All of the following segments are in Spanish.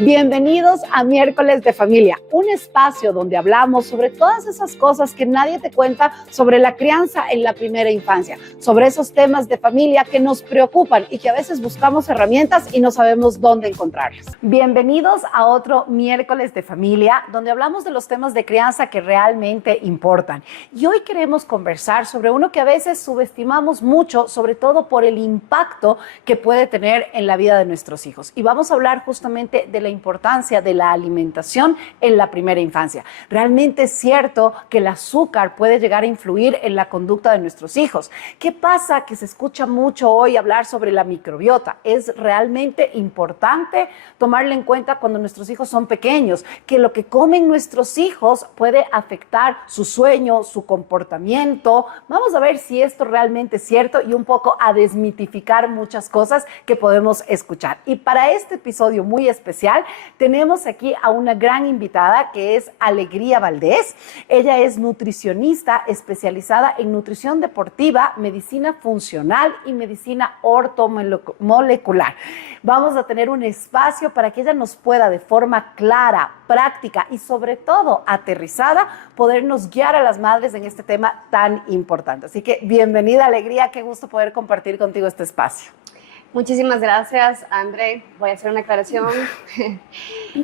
Bienvenidos a Miércoles de Familia, un espacio donde hablamos sobre todas esas cosas que nadie te cuenta sobre la crianza en la primera infancia, sobre esos temas de familia que nos preocupan y que a veces buscamos herramientas y no sabemos dónde encontrarlas. Bienvenidos a otro Miércoles de Familia, donde hablamos de los temas de crianza que realmente importan. Y hoy queremos conversar sobre uno que a veces subestimamos mucho, sobre todo por el impacto que puede tener en la vida de nuestros hijos. Y vamos a hablar justamente de la importancia de la alimentación en la primera infancia. Realmente es cierto que el azúcar puede llegar a influir en la conducta de nuestros hijos. ¿Qué pasa? Que se escucha mucho hoy hablar sobre la microbiota. Es realmente importante tomarla en cuenta cuando nuestros hijos son pequeños, que lo que comen nuestros hijos puede afectar su sueño, su comportamiento. Vamos a ver si esto realmente es cierto y un poco a desmitificar muchas cosas que podemos escuchar. Y para este episodio muy especial, tenemos aquí a una gran invitada que es Alegría Valdés. Ella es nutricionista especializada en nutrición deportiva, medicina funcional y medicina ortomolecular. Vamos a tener un espacio para que ella nos pueda de forma clara, práctica y sobre todo aterrizada podernos guiar a las madres en este tema tan importante. Así que bienvenida, Alegría, qué gusto poder compartir contigo este espacio. Muchísimas gracias, André. Voy a hacer una aclaración.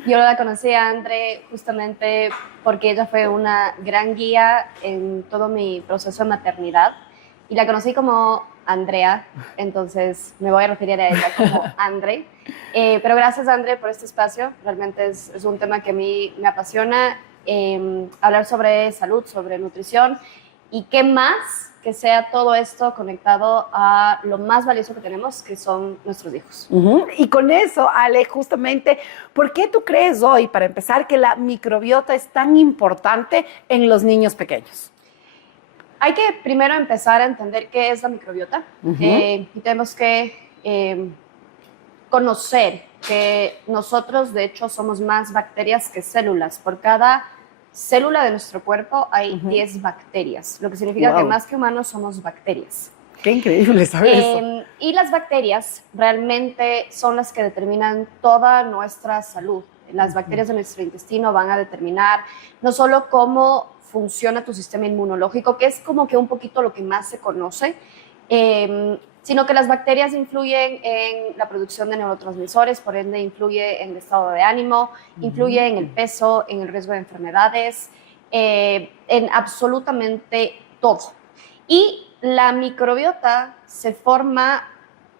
Yo la conocí a André justamente porque ella fue una gran guía en todo mi proceso de maternidad y la conocí como Andrea, entonces me voy a referir a ella como André. Pero gracias, André, por este espacio. Realmente es un tema que a mí me apasiona, hablar sobre salud, sobre nutrición y qué más que sea todo esto conectado a lo más valioso que tenemos, que son nuestros hijos. Y con eso, Ale, justamente, ¿por qué tú crees hoy, para empezar, que la microbiota es tan importante en los niños pequeños? Hay que primero empezar a entender qué es la microbiota y tenemos que conocer que nosotros, de hecho, somos más bacterias que células. Por cada célula de nuestro cuerpo hay 10 bacterias, lo que significa que más que humanos somos bacterias. Qué increíble saber eso. Y las bacterias realmente son las que determinan toda nuestra salud. Las bacterias de nuestro intestino van a determinar no solo cómo funciona tu sistema inmunológico, que es como que un poquito lo que más se conoce, sino que las bacterias influyen en la producción de neurotransmisores, por ende influye en el estado de ánimo, influye en el peso, en el riesgo de enfermedades, en absolutamente todo. Y la microbiota se forma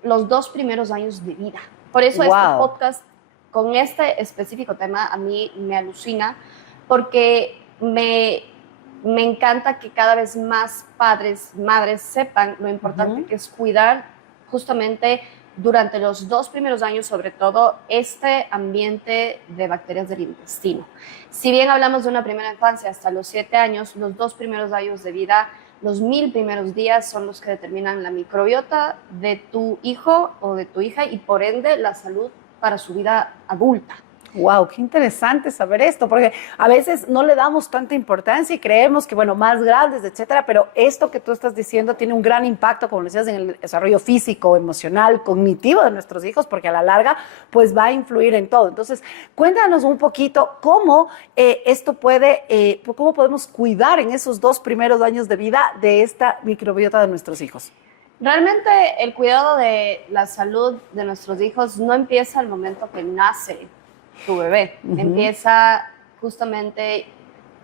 los 2 primeros años de vida. Por eso este podcast con este específico tema a mí me alucina, porque me encanta que cada vez más padres, madres sepan lo importante que es cuidar justamente durante los 2 primeros años, sobre todo, este ambiente de bacterias del intestino. Si bien hablamos de una primera infancia hasta los 7 años, los 2 primeros años de vida, los 1000 primeros días son los que determinan la microbiota de tu hijo o de tu hija y por ende la salud para su vida adulta. Wow, qué interesante saber esto, porque a veces no le damos tanta importancia y creemos que, bueno, más grandes, etcétera, pero esto que tú estás diciendo tiene un gran impacto, como decías, en el desarrollo físico, emocional, cognitivo de nuestros hijos, porque a la larga, pues va a influir en todo. Entonces, cuéntanos un poquito cómo esto puede, cómo podemos cuidar en esos 2 primeros años de vida de esta microbiota de nuestros hijos. Realmente el cuidado de la salud de nuestros hijos no empieza al momento que nace tu bebé. Empieza justamente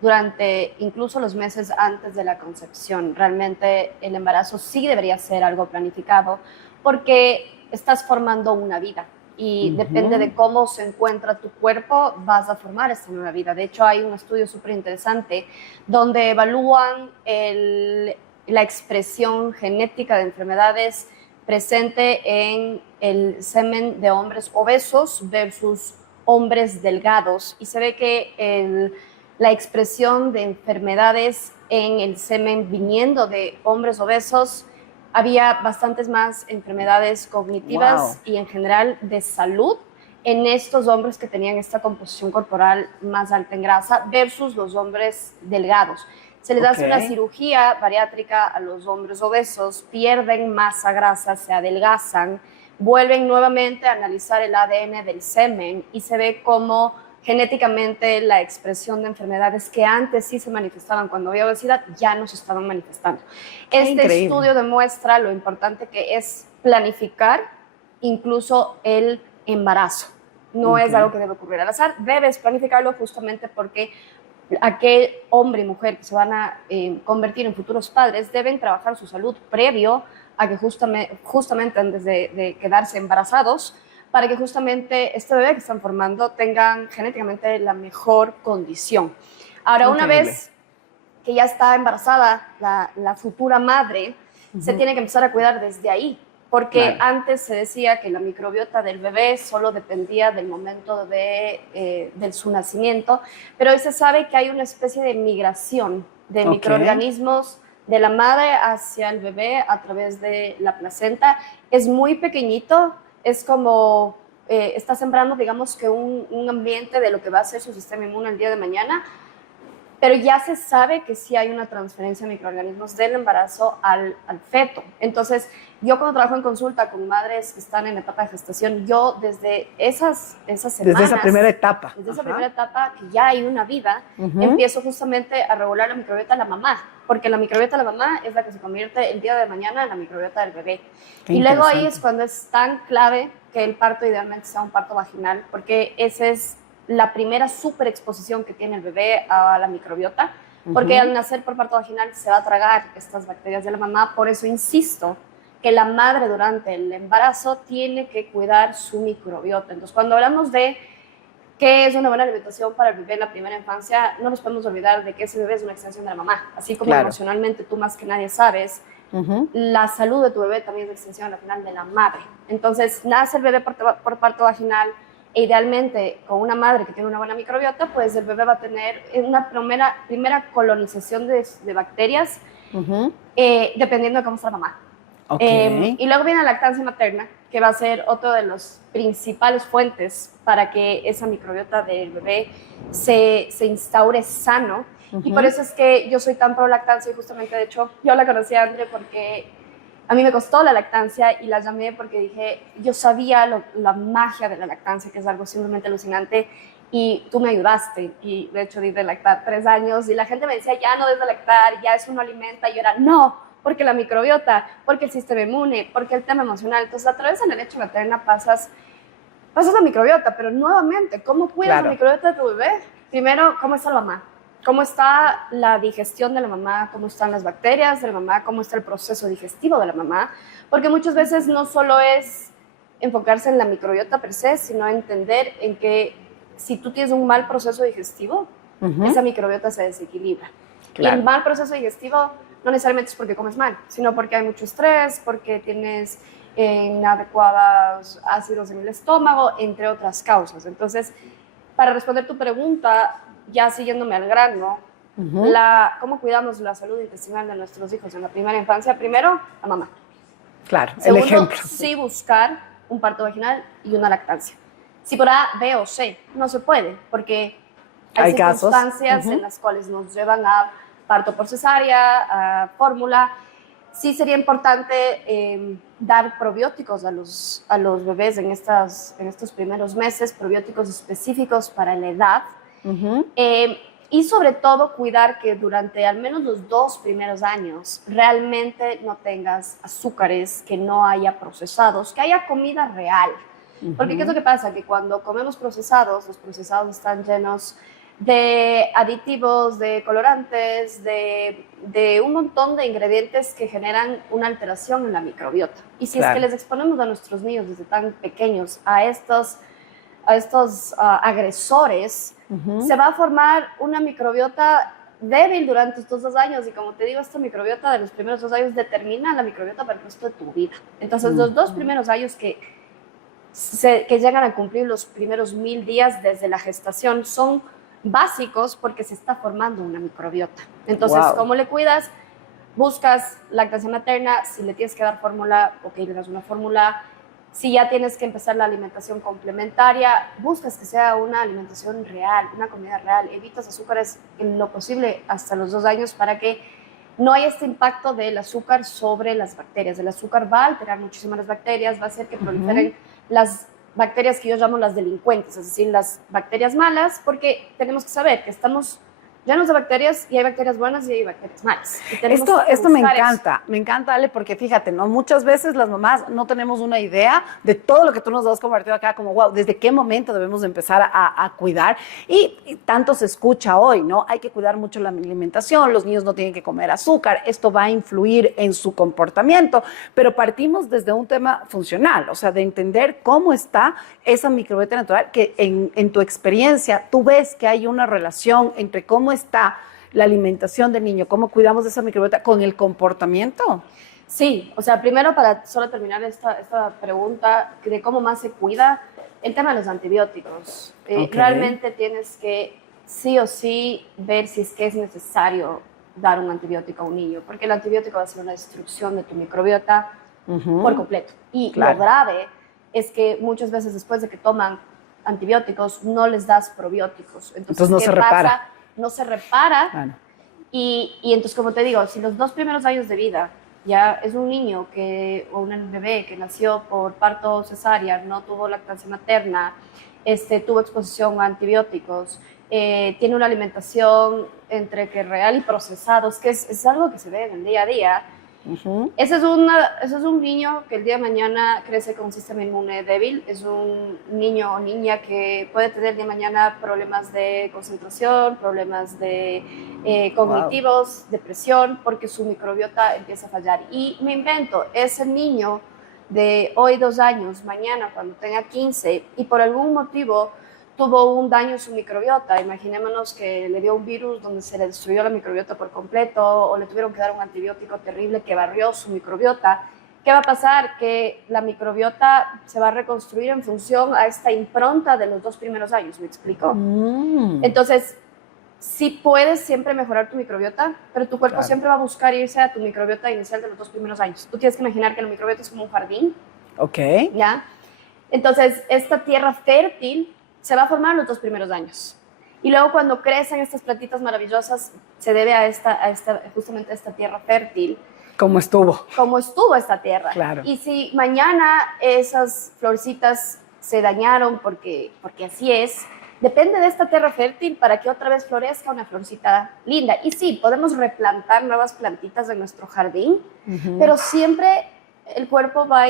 durante incluso los meses antes de la concepción. Realmente el embarazo sí debería ser algo planificado porque estás formando una vida y depende de cómo se encuentra tu cuerpo, vas a formar esta nueva vida. De hecho, hay un estudio súper interesante donde evalúan la expresión genética de enfermedades presente en el semen de hombres obesos versus hombres delgados y se ve que la expresión de enfermedades en el semen viniendo de hombres obesos había bastantes más enfermedades cognitivas y en general de salud en estos hombres que tenían esta composición corporal más alta en grasa versus los hombres delgados. Se les hace una cirugía bariátrica a los hombres obesos, pierden masa grasa, se adelgazan, vuelven nuevamente a analizar el ADN del semen y se ve cómo genéticamente la expresión de enfermedades que antes sí se manifestaban cuando había obesidad ya no se estaban manifestando. Este estudio demuestra lo importante que es planificar incluso el embarazo. No es algo que debe ocurrir al azar, debes planificarlo justamente porque aquel hombre y mujer que se van a convertir en futuros padres deben trabajar su salud previo a que justamente antes de quedarse embarazados, para que justamente este bebé que están formando tengan genéticamente la mejor condición. Ahora, una vez que ya está embarazada la futura madre, se tiene que empezar a cuidar desde ahí, porque antes se decía que la microbiota del bebé solo dependía del momento de su nacimiento, pero hoy se sabe que hay una especie de migración de microorganismos de la madre hacia el bebé a través de la placenta. Es muy pequeñito, es como está sembrando, digamos, que un ambiente de lo que va a ser su sistema inmune el día de mañana, pero ya se sabe que sí hay una transferencia de microorganismos del embarazo al feto. Entonces, yo cuando trabajo en consulta con madres que están en etapa de gestación, yo desde esas semanas... Desde esa primera etapa. Desde esa primera etapa, que ya hay una vida, empiezo justamente a regular la microbiota de la mamá, porque la microbiota de la mamá es la que se convierte el día de mañana en la microbiota del bebé. Y luego ahí es cuando es tan clave que el parto idealmente sea un parto vaginal, porque ese es la primera superexposición que tiene el bebé a la microbiota, porque al nacer por parto vaginal se va a tragar estas bacterias de la mamá. Por eso insisto que la madre durante el embarazo tiene que cuidar su microbiota. Entonces, cuando hablamos de qué es una buena alimentación para el bebé en la primera infancia, no nos podemos olvidar de que ese bebé es una extensión de la mamá, así como emocionalmente tú más que nadie sabes. La salud de tu bebé también es la extensión al final de la madre. Entonces, nace el bebé por parto vaginal, e idealmente con una madre que tiene una buena microbiota, pues el bebé va a tener una primera colonización de bacterias, dependiendo de cómo está la mamá. Y luego viene la lactancia materna, que va a ser otra de las principales fuentes para que esa microbiota del bebé se instaure sano. Y por eso es que yo soy tan pro lactancia, y justamente, de hecho, yo la conocí a Andre porque a mí me costó la lactancia y la llamé porque dije, yo sabía la magia de la lactancia, que es algo simplemente alucinante, y tú me ayudaste. Y de hecho di de lactar 3 años y la gente me decía, ya no debes de lactar, ya eso no alimenta. Y yo era, no, porque la microbiota, porque el sistema inmune, porque el tema emocional. Entonces, a través de la leche materna pasas la microbiota, pero nuevamente, ¿cómo cuidas la microbiota de tu bebé? Primero, ¿cómo está la mamá? ¿Cómo está la digestión de la mamá? ¿Cómo están las bacterias de la mamá? ¿Cómo está el proceso digestivo de la mamá? Porque muchas veces no solo es enfocarse en la microbiota per se, sino entender en que si tú tienes un mal proceso digestivo, esa microbiota se desequilibra. Y el mal proceso digestivo no necesariamente es porque comes mal, sino porque hay mucho estrés, porque tienes inadecuados ácidos en el estómago, entre otras causas. Entonces, para responder tu pregunta, ya siguiéndome al grano, ¿cómo cuidamos la salud intestinal de nuestros hijos en la primera infancia? Primero, la mamá. Claro, Segundo, el ejemplo. Sí buscar un parto vaginal y una lactancia. Si por A, B o C no se puede, porque hay circunstancias en las cuales nos llevan a parto por cesárea, a fórmula. Sí sería importante dar probióticos a los bebés en estos primeros meses, probióticos específicos para la edad. Y sobre todo cuidar que durante al menos los 2 primeros años realmente no tengas azúcares, que no haya procesados, que haya comida real. Porque ¿qué es lo que pasa? Que cuando comemos procesados, los procesados están llenos de aditivos, de colorantes, de un montón de ingredientes que generan una alteración en la microbiota. Y si es que les exponemos a nuestros niños desde tan pequeños a estos agresores, se va a formar una microbiota débil durante estos 2 años. Y como te digo, esta microbiota de los primeros 2 años determina la microbiota para el resto de tu vida. Entonces, los 2 primeros años que llegan a cumplir los primeros 1000 días desde la gestación son básicos porque se está formando una microbiota. Entonces, ¿cómo le cuidas? Buscas lactancia materna. Si le tienes que dar fórmula, ok, le das una fórmula. Si ya tienes que empezar la alimentación complementaria, buscas que sea una alimentación real, una comida real. Evitas azúcares en lo posible hasta los 2 años para que no hay este impacto del azúcar sobre las bacterias. El azúcar va a alterar muchísimo las bacterias, va a hacer que proliferen las bacterias que yo llamo las delincuentes, es decir, las bacterias malas, porque tenemos que saber que estamos llenos de bacterias y hay bacterias buenas y hay bacterias malas. Esto me encanta, Ale, porque fíjate, ¿no? Muchas veces las mamás no tenemos una idea de todo lo que tú nos has compartido acá, como, wow, ¿desde qué momento debemos empezar a cuidar? Y tanto se escucha hoy, ¿no? Hay que cuidar mucho la alimentación, los niños no tienen que comer azúcar, esto va a influir en su comportamiento, pero partimos desde un tema funcional, o sea, de entender cómo está esa microbiota natural, que en tu experiencia tú ves que hay una relación entre cómo está la alimentación del niño, cómo cuidamos de esa microbiota con el comportamiento. Sí, o sea, primero para solo terminar esta pregunta de cómo más se cuida, el tema de los antibióticos. Realmente tienes que sí o sí ver si es que es necesario dar un antibiótico a un niño, porque el antibiótico va a ser una destrucción de tu microbiota por completo. Y lo grave es que muchas veces después de que toman antibióticos no les das probióticos. Entonces no ¿qué se pasa? repara. No se repara. Claro. Y entonces, como te digo, si los 2 primeros años de vida ya es un niño o un bebé que nació por parto cesárea, no tuvo lactancia materna, tuvo exposición a antibióticos, tiene una alimentación entre que real y procesados, que es algo que se ve en el día a día. Ese es un niño que el día de mañana crece con un sistema inmune débil, es un niño o niña que puede tener el día de mañana problemas de concentración, problemas cognitivos, depresión, porque su microbiota empieza a fallar. Y me invento, ese niño de hoy 2 años, mañana cuando tenga 15 y por algún motivo tuvo un daño en su microbiota. Imaginémonos que le dio un virus donde se le destruyó la microbiota por completo o le tuvieron que dar un antibiótico terrible que barrió su microbiota. ¿Qué va a pasar? Que la microbiota se va a reconstruir en función a esta impronta de los 2 primeros años, ¿me explico? Entonces, sí puedes siempre mejorar tu microbiota, pero tu cuerpo siempre va a buscar irse a tu microbiota inicial de los 2 primeros años. Tú tienes que imaginar que la microbiota es como un jardín. Ok. ¿Ya? Entonces, esta tierra fértil se va a formar los 2 primeros años. Y luego cuando crecen estas plantitas maravillosas, se debe justamente a esta tierra fértil. ¿Cómo estuvo? Como estuvo esta tierra. Claro. Y si mañana esas florecitas se dañaron porque así es, depende de esta tierra fértil para que otra vez florezca una florcita linda. Y sí, podemos replantar nuevas plantitas en nuestro jardín, pero siempre el cuerpo va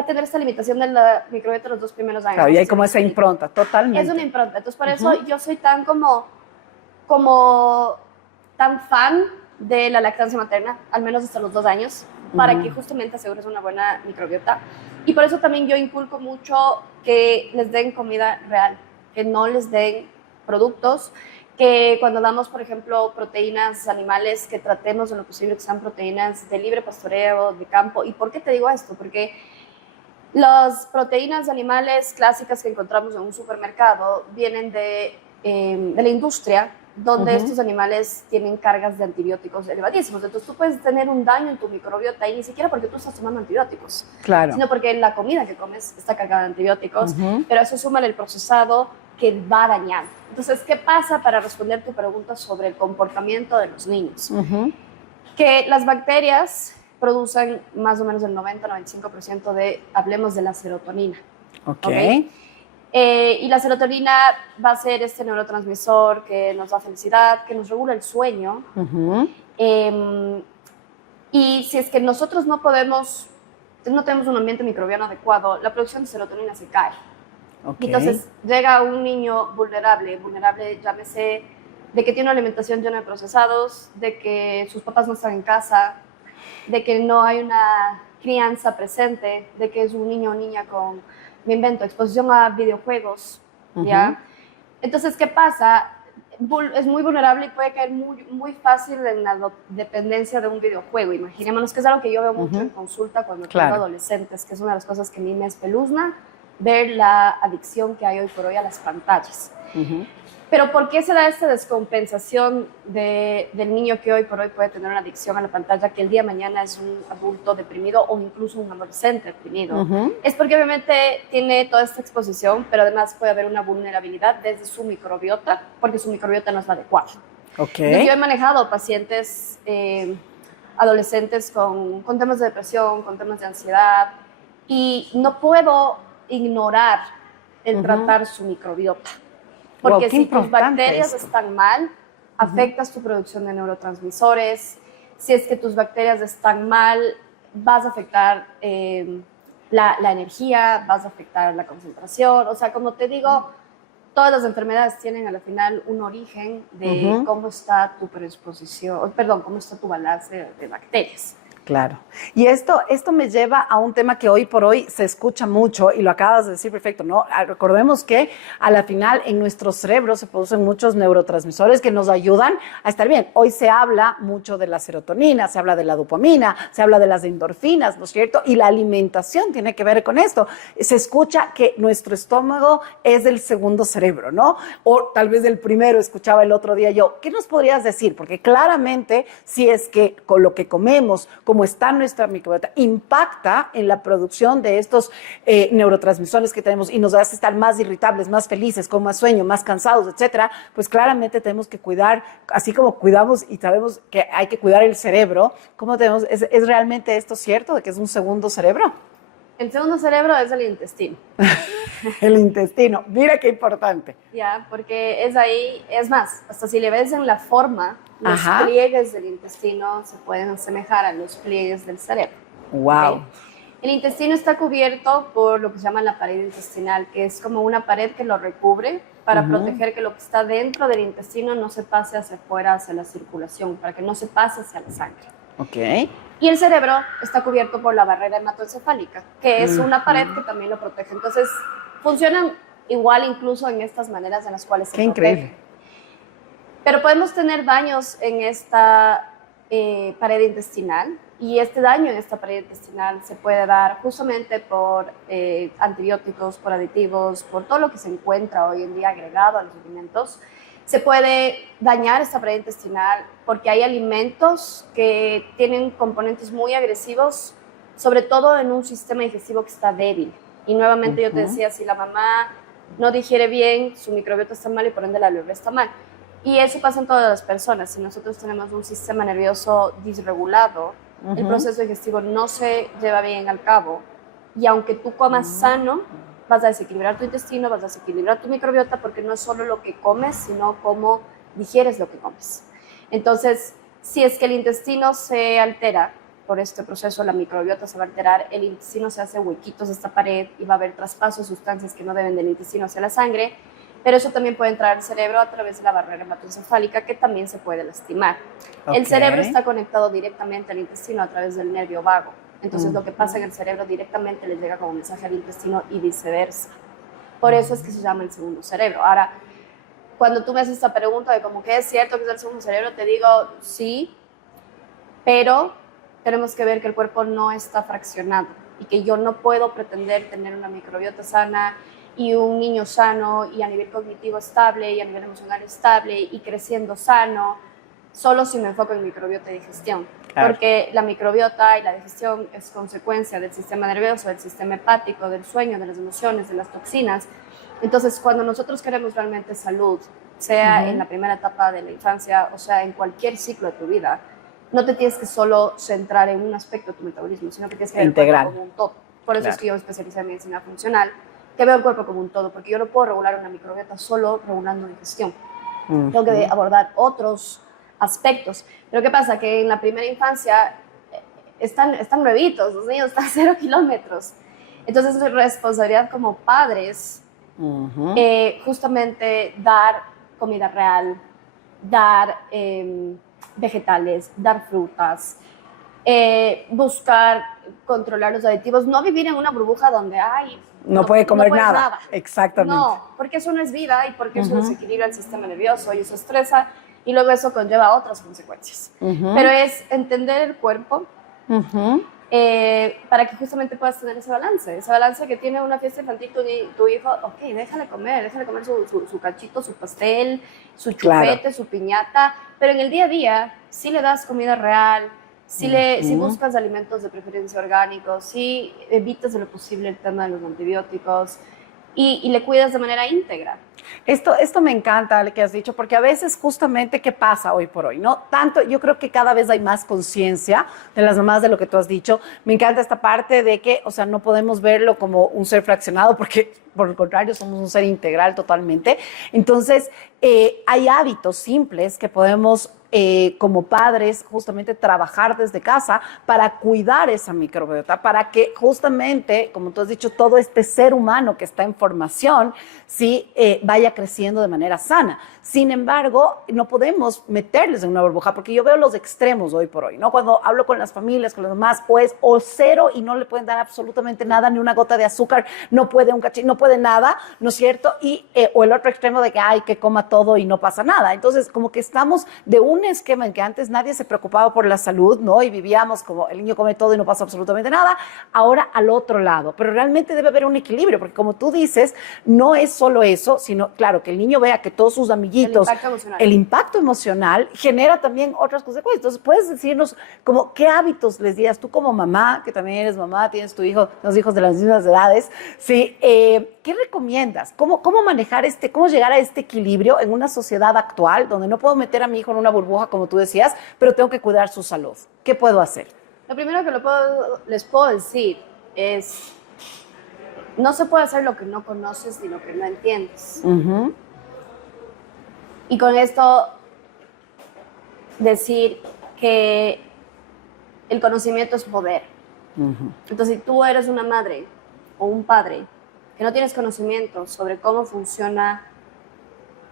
a tener esta limitación de la microbiota los 2 primeros años. Claro, y hay como esa impronta, totalmente. Es una impronta. Entonces, por eso yo soy tan tan fan de la lactancia materna, al menos hasta los 2 años, para que justamente asegures una buena microbiota. Y por eso también yo inculco mucho que les den comida real, que no les den productos, que cuando damos, por ejemplo, proteínas animales, que tratemos en lo posible que sean proteínas de libre pastoreo, de campo. ¿Y por qué te digo esto? Porque las proteínas animales clásicas que encontramos en un supermercado vienen de la industria, donde estos animales tienen cargas de antibióticos elevadísimos. Entonces tú puedes tener un daño en tu microbiota y ni siquiera porque tú estás tomando antibióticos, sino porque la comida que comes está cargada de antibióticos, pero eso suma el procesado que va dañando. Entonces, ¿qué pasa para responder tu pregunta sobre el comportamiento de los niños? Que las bacterias producen más o menos el 90-95% hablemos de la serotonina. ¿Okay? Y la serotonina va a ser este neurotransmisor que nos da felicidad, que nos regula el sueño. Y si es que nosotros no tenemos un ambiente microbiano adecuado, la producción de serotonina se cae. Entonces llega un niño vulnerable, llámese de que tiene una alimentación llena de procesados, de que sus papás no están en casa, de que no hay una crianza presente, de que es un niño o niña con, me invento, exposición a videojuegos, ¿ya? Entonces, ¿qué pasa? Es muy vulnerable y puede caer muy fácil en la dependencia de un videojuego. Imaginémonos que es algo que yo veo mucho en consulta cuando tengo adolescentes, que es una de las cosas que a mí me espeluzna, ver la adicción que hay hoy por hoy a las pantallas. Pero ¿por qué se da esta descompensación del niño que hoy por hoy puede tener una adicción a la pantalla, que el día de mañana es un adulto deprimido o incluso un adolescente deprimido? Es porque obviamente tiene toda esta exposición, pero además puede haber una vulnerabilidad desde su microbiota, porque su microbiota no es la adecuada. Ok. Entonces, yo he manejado pacientes adolescentes con temas de depresión, con temas de ansiedad, y no puedo ignorar el tratar su microbiota. Porque si tus bacterias están mal, afectas tu producción de neurotransmisores. Si es que tus bacterias están mal, vas a afectar la energía, vas a afectar la concentración. O sea, como te digo, todas las enfermedades tienen al final un origen de cómo está tu predisposición, perdón, cómo está tu balance de bacterias. Claro. Y esto me lleva a un tema que hoy por hoy se escucha mucho y lo acabas de decir perfecto, ¿no? Recordemos que a la final en nuestro cerebro se producen muchos neurotransmisores que nos ayudan a estar bien. Hoy se habla mucho de la serotonina, se habla de la dopamina, se habla de las endorfinas, ¿no es cierto? Y la alimentación tiene que ver con esto. Se escucha que nuestro estómago es el segundo cerebro, ¿no? O tal vez el primero, escuchaba el otro día yo. ¿Qué nos podrías decir? Porque claramente si es que con lo que comemos, como está nuestra microbiota, impacta en la producción de estos neurotransmisores que tenemos y nos hace estar más irritables, más felices, con más sueño, más cansados, etcétera, pues claramente tenemos que cuidar, así como cuidamos y sabemos que hay que cuidar el cerebro, ¿cómo tenemos? ¿Es realmente esto cierto, de que es un segundo cerebro? El segundo cerebro es el intestino. El intestino, mira qué importante. Ya, porque es ahí, es más, hasta si le ves en la forma, los pliegues del intestino se pueden asemejar a los pliegues del cerebro. Wow. ¿Okay? El intestino está cubierto por lo que se llama la pared intestinal, que es como una pared que lo recubre para proteger que lo que está dentro del intestino no se pase hacia afuera, hacia la circulación, para que no se pase hacia la sangre. Ok. Y el cerebro está cubierto por la barrera hematoencefálica, que es una pared que también lo protege. Entonces, funcionan igual incluso en estas maneras en las cuales se protege. Increíble. Pero podemos tener daños en esta pared intestinal, y este daño en esta pared intestinal se puede dar justamente por antibióticos, por aditivos, por todo lo que se encuentra hoy en día agregado a los alimentos. Se puede dañar esta pared intestinal porque hay alimentos que tienen componentes muy agresivos, sobre todo en un sistema digestivo que está débil. Y nuevamente yo te decía, si la mamá no digiere bien, su microbiota está mal y por ende la bebé está mal. Y eso pasa en todas las personas. Si nosotros tenemos un sistema nervioso disregulado, el proceso digestivo no se lleva bien al cabo. Y aunque tú comas sano, vas a desequilibrar tu intestino, vas a desequilibrar tu microbiota, porque no es solo lo que comes, sino cómo digieres lo que comes. Entonces, si es que el intestino se altera por este proceso, la microbiota se va a alterar, el intestino se hace huequitos de esta pared y va a haber traspaso de sustancias que no deben del intestino hacia la sangre, pero eso también puede entrar al cerebro a través de la barrera hematoencefálica, que también se puede lastimar. Okay. El cerebro está conectado directamente al intestino a través del nervio vago. Entonces, lo que pasa en el cerebro directamente les llega como mensaje al intestino y viceversa. Por eso es que se llama el segundo cerebro. Ahora, cuando tú me haces esta pregunta de cómo que es cierto que es el segundo cerebro, te digo sí, pero tenemos que ver que el cuerpo no está fraccionado y que yo no puedo pretender tener una microbiota sana y un niño sano y a nivel cognitivo estable y a nivel emocional estable y creciendo sano, solo si me enfoco en microbiota y digestión. Claro. Porque la microbiota y la digestión es consecuencia del sistema nervioso, del sistema hepático, del sueño, de las emociones, de las toxinas. Entonces, cuando nosotros queremos realmente salud, sea en la primera etapa de la infancia o sea en cualquier ciclo de tu vida, no te tienes que solo centrar en un aspecto de tu metabolismo, sino que tienes que ver el cuerpo como un todo. Por eso es que yo me especialicé en medicina funcional, que veo el cuerpo como un todo, porque yo no puedo regular una microbiota solo regulando digestión. Tengo que abordar otros aspectos. Pero ¿qué pasa? Que en la primera infancia están nuevitos, los niños están a 0 kilómetros. Entonces es responsabilidad como padres justamente dar comida real, dar vegetales, dar frutas, buscar controlar los aditivos, no vivir en una burbuja donde no puede comer nada. Exactamente. No, porque eso no es vida y porque eso desequilibra el sistema nervioso y eso estresa y luego eso conlleva otras consecuencias. Pero es entender el cuerpo para que justamente puedas tener ese balance que tiene una fiesta infantil, tu hijo, ok, déjale comer su cachito, su pastel, su chupete, su piñata, pero en el día a día sí le das comida real, si buscas alimentos de preferencia orgánicos, si evitas de lo posible el tema de los antibióticos, y le cuidas de manera íntegra. Esto me encanta lo que has dicho, porque a veces justamente, ¿qué pasa hoy por hoy? ¿No? Tanto, yo creo que cada vez hay más conciencia de las mamás de lo que tú has dicho. Me encanta esta parte de que, o sea, no podemos verlo como un ser fraccionado, porque por el contrario, somos un ser integral totalmente. Entonces, hay hábitos simples que podemos como padres justamente trabajar desde casa para cuidar esa microbiota, para que justamente, como tú has dicho, todo este ser humano que está en formación, sí, vaya creciendo de manera sana. Sin embargo, no podemos meterles en una burbuja, porque yo veo los extremos hoy por hoy, ¿no? Cuando hablo con las familias, con las mamás, pues, o cero y no le pueden dar absolutamente nada, ni una gota de azúcar, no puede un cachín, no puede nada, ¿no es cierto? Y, o el otro extremo de que, ay, que coma todo y no pasa nada. Entonces, como que estamos de un esquema en que antes nadie se preocupaba por la salud, ¿no? Y vivíamos como el niño come todo y no pasa absolutamente nada, ahora al otro lado. Pero realmente debe haber un equilibrio, porque como tú dices, no es solo eso, sino, claro, que el niño vea que todos sus amiguitos, el impacto emocional genera también otras consecuencias. Entonces, puedes decirnos como qué hábitos les dirías tú como mamá, que también eres mamá, tienes tu hijo, los hijos de las mismas edades, ¿sí? ¿Qué recomiendas? ¿Cómo manejar cómo llegar a este equilibrio en una sociedad actual donde no puedo meter a mi hijo en una burbuja, como tú decías, pero tengo que cuidar su salud? ¿Qué puedo hacer? Lo primero que les puedo decir es, no se puede hacer lo que no conoces ni lo que no entiendes. Uh-huh. Y con esto decir que el conocimiento es poder. Uh-huh. Entonces, si tú eres una madre o un padre que no tienes conocimiento sobre cómo funciona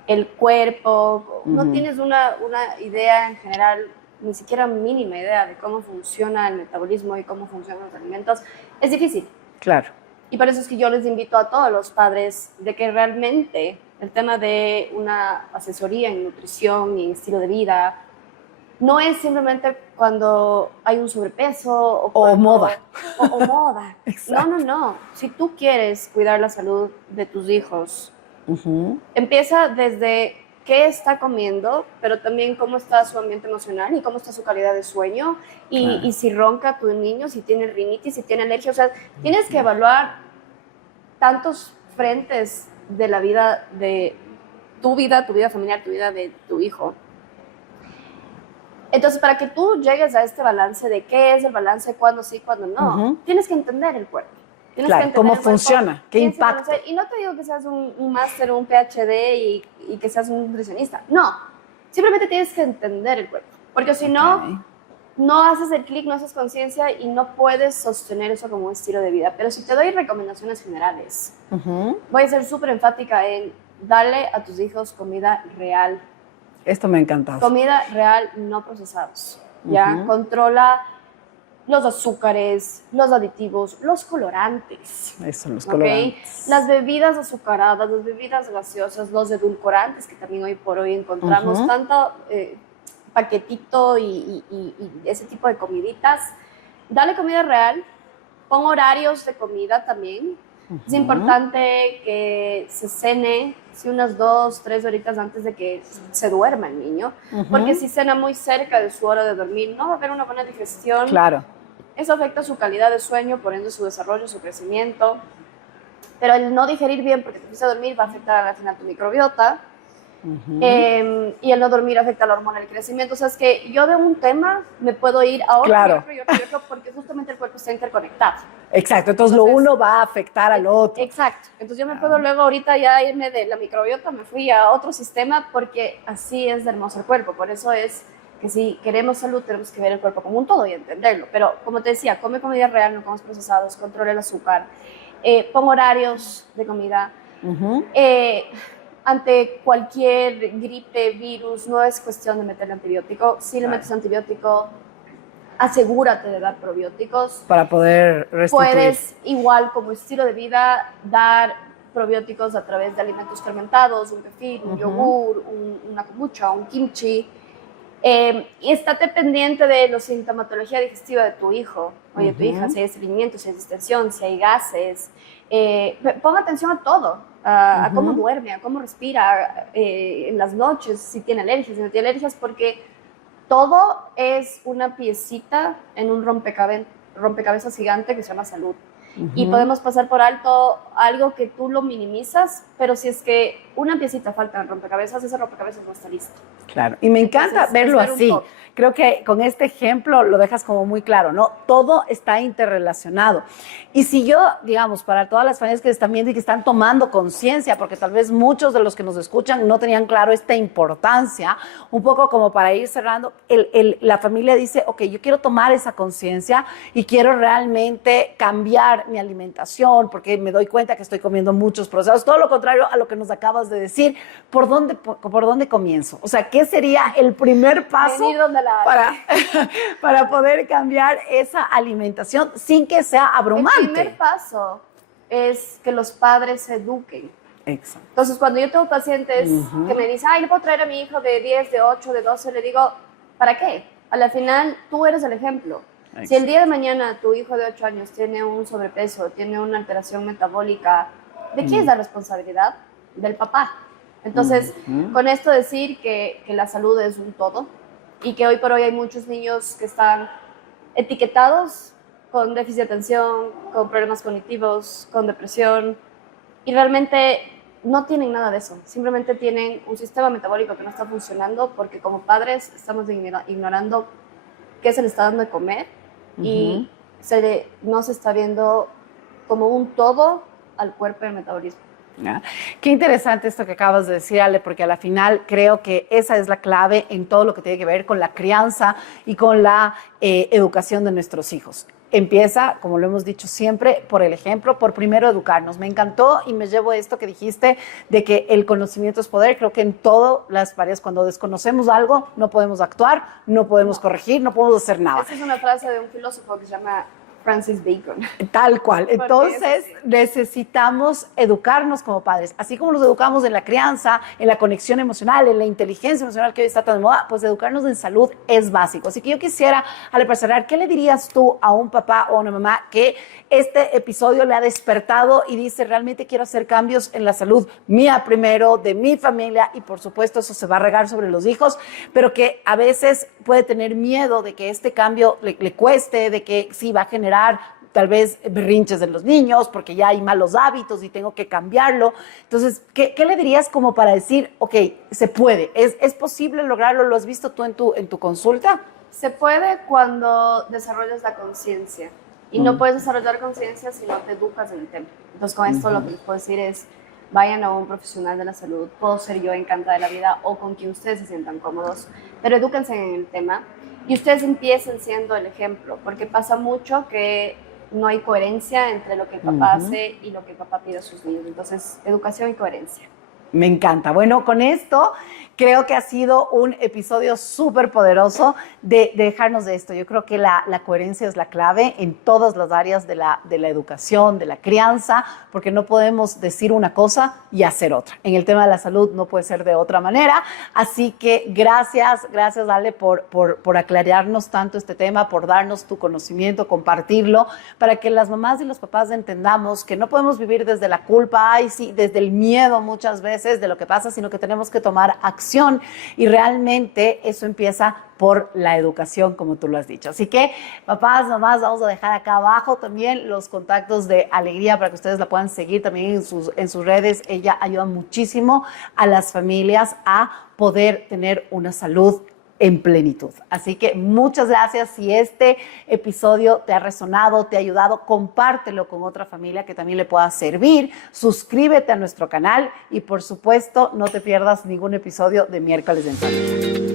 el cuerpo, no tienes una idea en general, ni siquiera mínima idea de cómo funciona el metabolismo y cómo funcionan los alimentos, es difícil. Claro. Y por eso es que yo les invito a todos los padres de que realmente el tema de una asesoría en nutrición y en estilo de vida no es simplemente cuando hay un sobrepeso o moda. O moda. No. Si tú quieres cuidar la salud de tus hijos, empieza desde qué está comiendo, pero también cómo está su ambiente emocional y cómo está su calidad de sueño y si ronca tu niño, si tiene rinitis, si tiene alergia. O sea, tienes que evaluar tantos frentes de la vida, de tu vida familiar, tu vida de tu hijo. Entonces, para que tú llegues a este balance de qué es el balance, cuándo sí, cuándo no, tienes que entender el cuerpo. Tienes que entender cómo funciona, qué impacto. Y no te digo que seas un máster o un PhD y que seas un nutricionista. No, simplemente tienes que entender el cuerpo. Porque si no, no haces el clic, no haces conciencia y no puedes sostener eso como un estilo de vida. Pero si te doy recomendaciones generales, voy a ser súper enfática en darle a tus hijos comida real. Esto me ha encantado. Comida real, no procesados. ¿Ya? Controla los azúcares, los aditivos, los colorantes. Eso, los colorantes. Las bebidas azucaradas, las bebidas gaseosas, los edulcorantes que también hoy por hoy encontramos, tanto paquetito y ese tipo de comiditas. Dale comida real, pon horarios de comida también. Es importante que se cene unas 2-3 horitas antes de que se duerma el niño, porque si cena muy cerca de su hora de dormir, no va a haber una buena digestión. Claro. Eso afecta su calidad de sueño, por ende su desarrollo, su crecimiento. Pero el no digerir bien porque te fuiste a dormir va a afectar al final tu microbiota. Y el no dormir afecta la hormona del crecimiento. O sea, es que yo de un tema me puedo ir a otro y otro, porque justamente el cuerpo está interconectado. Exacto, entonces lo uno va a afectar al otro. Exacto, entonces yo me puedo luego ahorita ya irme de la microbiota, me fui a otro sistema porque así es de hermoso el cuerpo. Por eso es que si queremos salud tenemos que ver el cuerpo como un todo y entenderlo. Pero como te decía, come comida real, no comas procesados, controla el azúcar, pon horarios de comida. Ante cualquier gripe, virus, no es cuestión de meterle antibiótico. Si le metes antibiótico, asegúrate de dar probióticos. Para poder restituir. Puedes, igual como estilo de vida, dar probióticos a través de alimentos fermentados, un kefir, un yogur, una kombucha, un kimchi. Y estate pendiente de la sintomatología digestiva de tu hijo o de tu hija, si hay estreñimiento, si hay distensión, si hay gases. Ponga atención a todo. A cómo duerme, a cómo respira en las noches, si tiene alergias, si no tiene alergias, porque todo es una piecita en un rompecabezas gigante que se llama salud. y podemos pasar por alto algo que tú lo minimizas, pero si es que una piecita falta en el rompecabezas, ese rompecabezas no está listo. Claro, y me encanta verlo así. Creo que con este ejemplo lo dejas como muy claro, ¿no? Todo está interrelacionado. Y si yo, digamos, para todas las familias que están viendo y que están tomando conciencia, porque tal vez muchos de los que nos escuchan no tenían claro esta importancia, un poco como para ir cerrando, la familia dice, ok, yo quiero tomar esa conciencia y quiero realmente cambiar mi alimentación porque me doy cuenta que estoy comiendo muchos procesados, todo lo contrario a lo que nos acabas de decir. ¿Por dónde comienzo? O sea, ¿qué sería el primer paso para poder cambiar esa alimentación sin que sea abrumante? El primer paso es que los padres se eduquen. Exacto. Entonces, cuando yo tengo pacientes que me dicen, ay, le puedo traer a mi hijo de 10, de 8, de 12, le digo, ¿para qué? A la final, tú eres el ejemplo. Exacto. Si el día de mañana tu hijo de 8 años tiene un sobrepeso, tiene una alteración metabólica, ¿de quién es la responsabilidad? Del papá. Entonces, con esto decir que la salud es un todo y que hoy por hoy hay muchos niños que están etiquetados con déficit de atención, con problemas cognitivos, con depresión, y realmente no tienen nada de eso. Simplemente tienen un sistema metabólico que no está funcionando porque como padres estamos ignorando qué se le está dando de comer y no se está viendo como un todo al cuerpo y al metabolismo. Qué interesante esto que acabas de decir, Ale, porque a la final creo que esa es la clave en todo lo que tiene que ver con la crianza y con la educación de nuestros hijos. Empieza, como lo hemos dicho siempre, por el ejemplo, por primero educarnos. Me encantó y me llevo esto que dijiste de que el conocimiento es poder. Creo que en todas las áreas, cuando desconocemos algo, no podemos actuar, no podemos corregir, no podemos hacer nada. Esa es una frase de un filósofo que se llama Francis Bacon. Tal cual. Entonces, necesitamos educarnos como padres. Así como nos educamos en la crianza, en la conexión emocional, en la inteligencia emocional que hoy está tan de moda, pues educarnos en salud es básico. Así que yo quisiera, Ale, para cerrar, ¿qué le dirías tú a un papá o a una mamá que este episodio le ha despertado y dice, realmente quiero hacer cambios en la salud mía primero, de mi familia, y por supuesto eso se va a regar sobre los hijos, pero que a veces puede tener miedo de que este cambio le cueste, de que sí va a generar tal vez berrinches de los niños porque ya hay malos hábitos y tengo que cambiarlo? Entonces, ¿qué le dirías como para decir, ok, se puede, es posible lograrlo? ¿Lo has visto tú en tu consulta? Se puede cuando desarrollas la conciencia y no puedes desarrollar conciencia si no te educas en el tema. Entonces, con esto lo que les puedo decir es, vayan a un profesional de la salud, puedo ser yo encantada de la vida o con quien ustedes se sientan cómodos, pero edúquense en el tema y ustedes empiecen siendo el ejemplo, porque pasa mucho que no hay coherencia entre lo que el papá hace y lo que el papá pide a sus niños. Entonces, educación y coherencia. Me encanta. Bueno, con esto creo que ha sido un episodio súper poderoso de dejarnos de esto. Yo creo que la coherencia es la clave en todas las áreas de la educación, de la crianza, porque no podemos decir una cosa y hacer otra. En el tema de la salud no puede ser de otra manera. Así que gracias Ale, por aclararnos tanto este tema, por darnos tu conocimiento, compartirlo, para que las mamás y los papás entendamos que no podemos vivir desde la culpa, desde el miedo muchas veces de lo que pasa, sino que tenemos que tomar acción y realmente eso empieza por la educación, como tú lo has dicho. Así que, papás, mamás, vamos a dejar acá abajo también los contactos de Alegría para que ustedes la puedan seguir también en sus redes. Ella ayuda muchísimo a las familias a poder tener una salud en plenitud. Así que muchas gracias. Si este episodio te ha resonado, te ha ayudado, compártelo con otra familia que también le pueda servir. Suscríbete a nuestro canal y por supuesto no te pierdas ningún episodio de Miércoles en Familia.